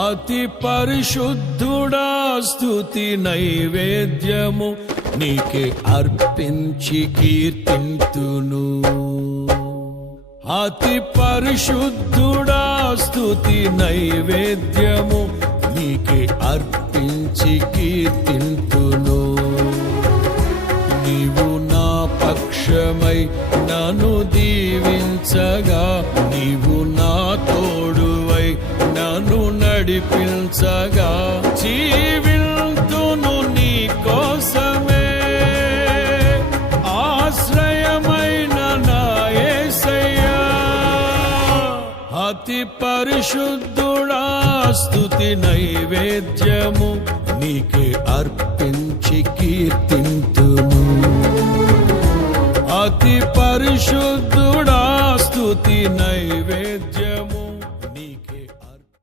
అతి పరిశుద్ధుడా స్తుతి నైవేద్యము నీకే అర్పించి కీర్తింతును. అతి పరిశుద్ధుడా స్తుతి నైవేద్యము నీకే అర్పించి కీర్తింతును. నీవు నా పక్షమై నన్ను దీవించగా, నీవు నా తోడువై నన్ను నడిపించగా, జీవింతును నీ కోసమే ఆశ్రయమైన నా యేసయ్యా. అతి పరిశుద్ధుడా స్తుతి నైవేద్యము నీకే అర్పించి కీర్తింతును. అతి పరిశుద్ధుడా స్తుతి నైవేద్య